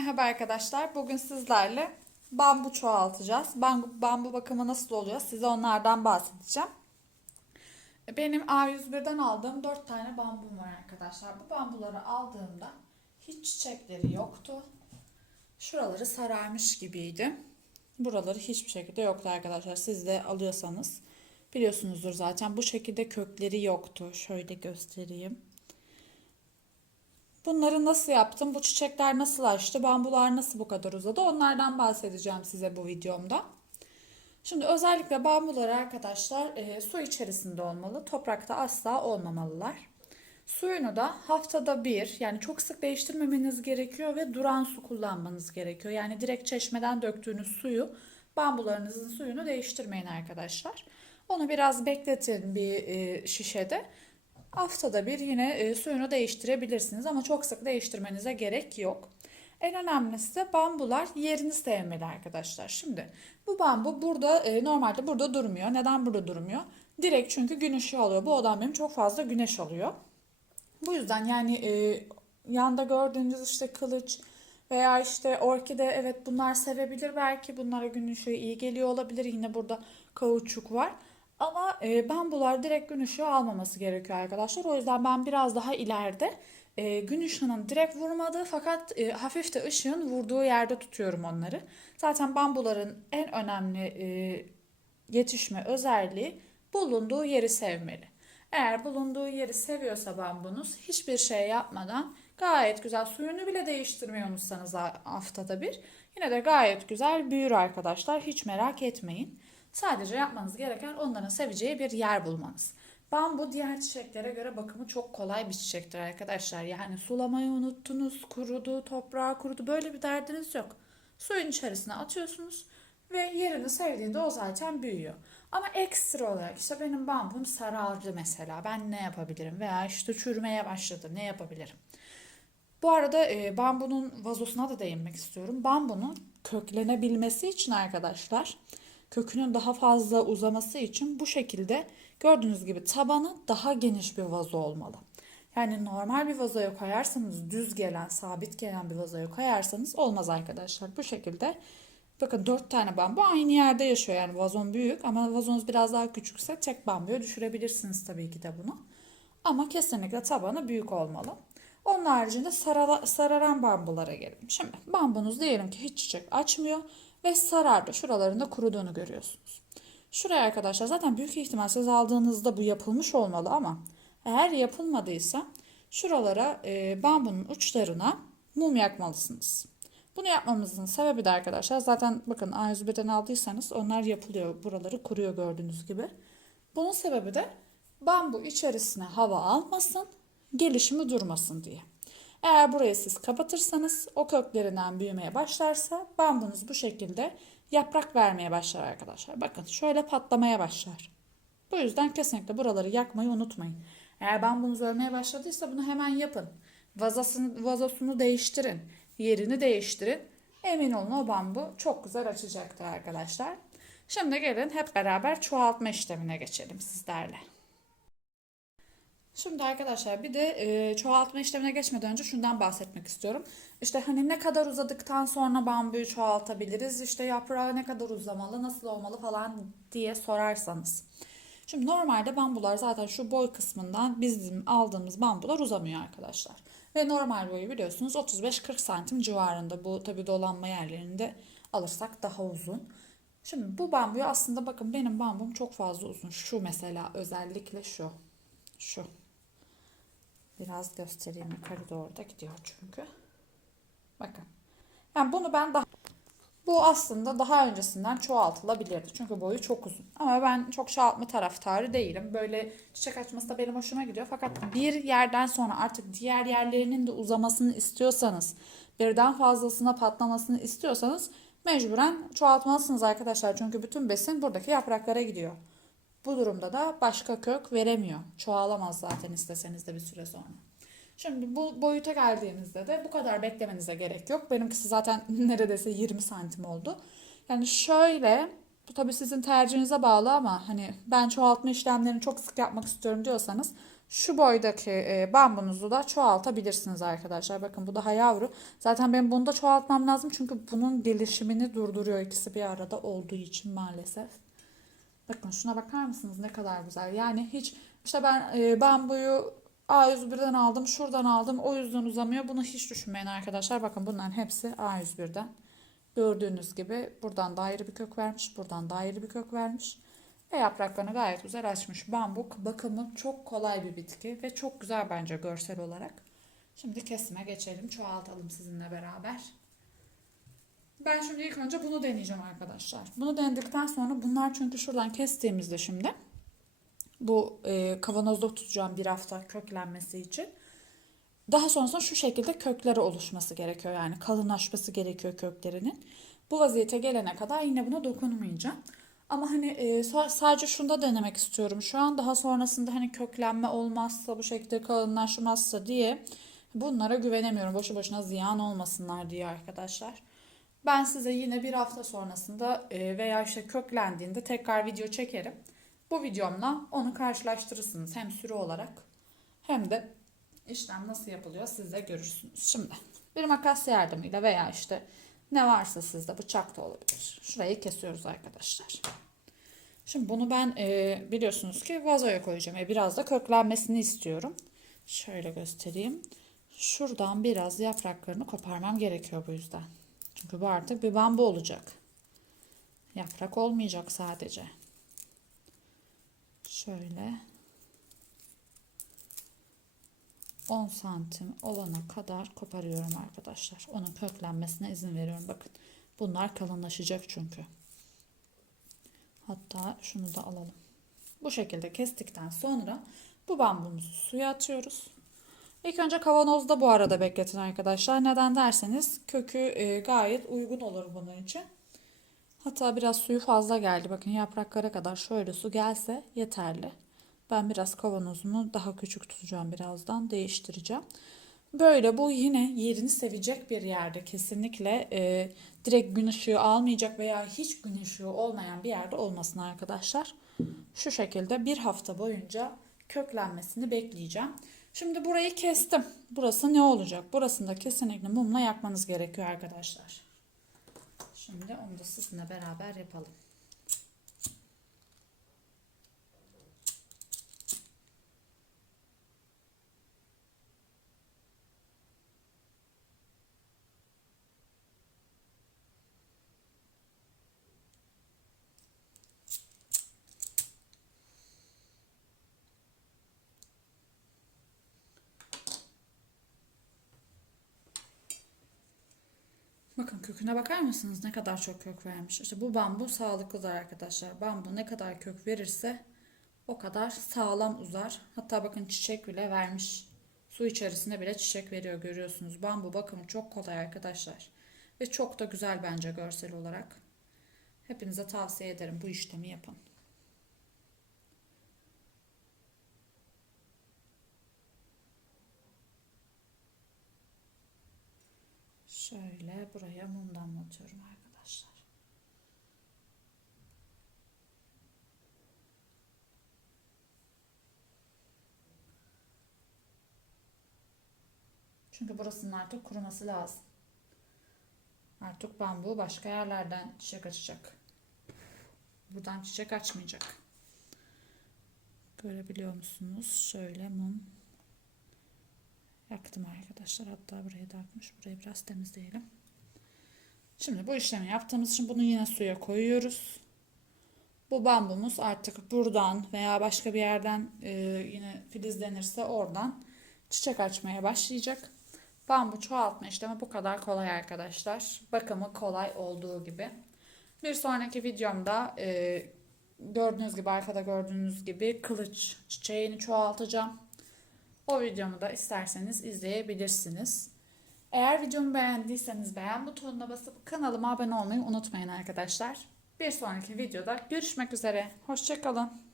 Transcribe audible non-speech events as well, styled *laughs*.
Merhaba arkadaşlar. Bugün sizlerle bambu çoğaltacağız. Bambu, bambu bakımı nasıl oluyor? Size onlardan bahsedeceğim. Benim A101'den aldığım 4 tane bambum var arkadaşlar. Bu bambuları aldığımda hiç çiçekleri yoktu. Şuraları sararmış gibiydi. Buraları hiçbir şekilde yoktu arkadaşlar. Siz de alıyorsanız biliyorsunuzdur zaten. Bu şekilde kökleri yoktu. Şöyle göstereyim. Bunları nasıl yaptım? Bu çiçekler nasıl açtı? Bambular nasıl bu kadar uzadı? Onlardan bahsedeceğim size bu videomda. Şimdi özellikle bambular arkadaşlar e, su içerisinde olmalı. Toprakta asla olmamalılar. Suyunu da haftada bir yani çok sık değiştirmemeniz gerekiyor ve duran su kullanmanız gerekiyor. Yani direkt çeşmeden döktüğünüz suyu bambularınızın suyunu değiştirmeyin arkadaşlar. Onu biraz bekletin bir e, şişede. Haftada bir yine e, suyunu değiştirebilirsiniz ama çok sık değiştirmenize gerek yok. En önemlisi de bambular yerini sevmeli arkadaşlar. Şimdi bu bambu burada e, normalde burada durmuyor. Neden burada durmuyor? Direkt çünkü gün ışığı alıyor. Bu odam benim çok fazla güneş alıyor. Bu yüzden yani e, yanda gördüğünüz işte kılıç veya işte orkide evet bunlar sevebilir belki bunlara gün ışığı iyi geliyor olabilir. Yine burada kauçuk var. Ama e, bambular direkt gün ışığı almaması gerekiyor arkadaşlar. O yüzden ben biraz daha ileride e, gün ışığının direkt vurmadığı fakat e, hafif de ışığın vurduğu yerde tutuyorum onları. Zaten bambuların en önemli e, yetişme özelliği bulunduğu yeri sevmeli. Eğer bulunduğu yeri seviyorsa bambunuz hiçbir şey yapmadan gayet güzel suyunu bile değiştirmeyi unutsanız haftada bir yine de gayet güzel büyür arkadaşlar. Hiç merak etmeyin. Sadece yapmanız gereken onların seveceği bir yer bulmanız. Bambu diğer çiçeklere göre bakımı çok kolay bir çiçektir arkadaşlar. Yani sulamayı unuttunuz, kurudu, toprağı kurudu böyle bir derdiniz yok. Suyun içerisine atıyorsunuz ve yerini sevdiğinde o zaten büyüyor. Ama ekstra olarak işte benim bambum sarardı mesela ben ne yapabilirim veya işte çürümeye başladı ne yapabilirim? Bu arada e, bambunun vazosuna da değinmek istiyorum. Bambunun köklenebilmesi için arkadaşlar kökünün daha fazla uzaması için bu şekilde gördüğünüz gibi tabanı daha geniş bir vazo olmalı. Yani normal bir vazoya koyarsanız düz gelen, sabit gelen bir vazoya koyarsanız olmaz arkadaşlar. Bu şekilde bakın 4 tane bambu aynı yerde yaşıyor. Yani vazon büyük ama vazonuz biraz daha küçükse tek bambuya düşürebilirsiniz tabii ki de bunu. Ama kesinlikle tabanı büyük olmalı. Onun haricinde sarala, sararan bambulara gelelim. Şimdi bambunuz diyelim ki hiç çiçek açmıyor ve sarardı. Şuralarında kuruduğunu görüyorsunuz. Şuraya arkadaşlar zaten büyük ihtimal siz aldığınızda bu yapılmış olmalı ama eğer yapılmadıysa şuralara e, bambunun uçlarına mum yakmalısınız. Bunu yapmamızın sebebi de arkadaşlar zaten bakın A101'den aldıysanız onlar yapılıyor. Buraları kuruyor gördüğünüz gibi. Bunun sebebi de bambu içerisine hava almasın, gelişimi durmasın diye. Eğer burayı siz kapatırsanız o köklerinden büyümeye başlarsa bambunuz bu şekilde yaprak vermeye başlar arkadaşlar. Bakın şöyle patlamaya başlar. Bu yüzden kesinlikle buraları yakmayı unutmayın. Eğer bambunuz ölmeye başladıysa bunu hemen yapın. Vazasını, vazosunu değiştirin. Yerini değiştirin. Emin olun o bambu çok güzel açacaktır arkadaşlar. Şimdi gelin hep beraber çoğaltma işlemine geçelim sizlerle. Şimdi arkadaşlar bir de e, çoğaltma işlemine geçmeden önce şundan bahsetmek istiyorum. İşte hani ne kadar uzadıktan sonra bambuyu çoğaltabiliriz, işte yaprağı ne kadar uzamalı, nasıl olmalı falan diye sorarsanız. Şimdi normalde bambular zaten şu boy kısmından bizim aldığımız bambular uzamıyor arkadaşlar. Ve normal boyu biliyorsunuz 35-40 santim civarında. Bu tabi dolanma yerlerinde alırsak daha uzun. Şimdi bu bambuyu aslında bakın benim bambum çok fazla uzun. Şu mesela özellikle şu. Şu. Biraz göstereyim yukarı doğru da gidiyor çünkü. Bakın. Yani bunu ben daha bu aslında daha öncesinden çoğaltılabilirdi. Çünkü boyu çok uzun. Ama ben çok çoğaltma taraftarı değilim. Böyle çiçek açması da benim hoşuma gidiyor. Fakat bir yerden sonra artık diğer yerlerinin de uzamasını istiyorsanız, birden fazlasına patlamasını istiyorsanız mecburen çoğaltmalısınız arkadaşlar. Çünkü bütün besin buradaki yapraklara gidiyor. Bu durumda da başka kök veremiyor. Çoğalamaz zaten isteseniz de bir süre sonra. Şimdi bu boyuta geldiğinizde de bu kadar beklemenize gerek yok. Benimkisi zaten *laughs* neredeyse 20 santim oldu. Yani şöyle bu tabii sizin tercihinize bağlı ama hani ben çoğaltma işlemlerini çok sık yapmak istiyorum diyorsanız Şu boydaki e, bambunuzu da çoğaltabilirsiniz arkadaşlar. Bakın bu daha yavru. Zaten ben bunu da çoğaltmam lazım. Çünkü bunun gelişimini durduruyor ikisi bir arada olduğu için maalesef. Bakın şuna bakar mısınız ne kadar güzel. Yani hiç işte ben e, bambuyu A101'den aldım, şuradan aldım. O yüzden uzamıyor. Bunu hiç düşünmeyin arkadaşlar. Bakın bunların hepsi A101'den. Gördüğünüz gibi buradan da ayrı bir kök vermiş, buradan da ayrı bir kök vermiş. Ve yapraklarını gayet güzel açmış. Bambu bakımı çok kolay bir bitki ve çok güzel bence görsel olarak. Şimdi kesime geçelim, çoğaltalım sizinle beraber. Ben şimdi ilk önce bunu deneyeceğim arkadaşlar. Bunu denedikten sonra bunlar çünkü şuradan kestiğimizde şimdi bu e, kavanozda tutacağım bir hafta köklenmesi için. Daha sonrasında şu şekilde kökleri oluşması gerekiyor. Yani kalınlaşması gerekiyor köklerinin. Bu vaziyete gelene kadar yine buna dokunmayacağım. Ama hani e, sadece şunda denemek istiyorum. Şu an daha sonrasında hani köklenme olmazsa bu şekilde kalınlaşmazsa diye bunlara güvenemiyorum. Boşu boşuna ziyan olmasınlar diye arkadaşlar. Ben size yine bir hafta sonrasında e, veya işte köklendiğinde tekrar video çekerim. Bu videomla onu karşılaştırırsınız hem sürü olarak hem de işlem nasıl yapılıyor siz de görürsünüz. Şimdi bir makas yardımıyla veya işte ne varsa sizde bıçak da olabilir. Şurayı kesiyoruz arkadaşlar. Şimdi bunu ben e, biliyorsunuz ki vazoya koyacağım. E, biraz da köklenmesini istiyorum. Şöyle göstereyim. Şuradan biraz yapraklarını koparmam gerekiyor bu yüzden. Çünkü bu bir bambu olacak. Yaprak olmayacak sadece. Şöyle 10 santim olana kadar koparıyorum arkadaşlar. Onun köklenmesine izin veriyorum. Bakın bunlar kalınlaşacak çünkü. Hatta şunu da alalım. Bu şekilde kestikten sonra bu bambumuzu suya atıyoruz. İlk önce kavanozda bu arada bekletin arkadaşlar. Neden derseniz kökü e, gayet uygun olur bunun için. Hatta biraz suyu fazla geldi. Bakın yapraklara kadar şöyle su gelse yeterli. Ben biraz kavanozumu daha küçük tutacağım birazdan. Değiştireceğim. Böyle bu yine yerini sevecek bir yerde kesinlikle e, direkt gün ışığı almayacak veya hiç gün ışığı olmayan bir yerde olmasın arkadaşlar. Şu şekilde bir hafta boyunca köklenmesini bekleyeceğim. Şimdi burayı kestim. Burası ne olacak? Burasını da kesinlikle mumla yakmanız gerekiyor arkadaşlar. Şimdi onu da sizinle beraber yapalım. Bakın köküne bakar mısınız? Ne kadar çok kök vermiş. İşte bu bambu sağlıklıdır arkadaşlar. Bambu ne kadar kök verirse o kadar sağlam uzar. Hatta bakın çiçek bile vermiş. Su içerisinde bile çiçek veriyor görüyorsunuz. Bambu bakımı çok kolay arkadaşlar. Ve çok da güzel bence görsel olarak. Hepinize tavsiye ederim bu işlemi yapın. Şöyle buraya mum damlatıyorum arkadaşlar. Çünkü burasının artık kuruması lazım. Artık bambu başka yerlerden çiçek açacak. Buradan çiçek açmayacak. Görebiliyor musunuz? Şöyle mum Yaktım arkadaşlar. Hatta burayı da akmış. Burayı biraz temizleyelim. Şimdi bu işlemi yaptığımız için bunu yine suya koyuyoruz. Bu bambumuz artık buradan veya başka bir yerden e, yine filizlenirse oradan çiçek açmaya başlayacak. Bambu çoğaltma işlemi bu kadar kolay arkadaşlar. Bakımı kolay olduğu gibi. Bir sonraki videomda e, gördüğünüz gibi arkada gördüğünüz gibi kılıç çiçeğini çoğaltacağım. O videomu da isterseniz izleyebilirsiniz. Eğer videomu beğendiyseniz beğen butonuna basıp kanalıma abone olmayı unutmayın arkadaşlar. Bir sonraki videoda görüşmek üzere. Hoşçakalın.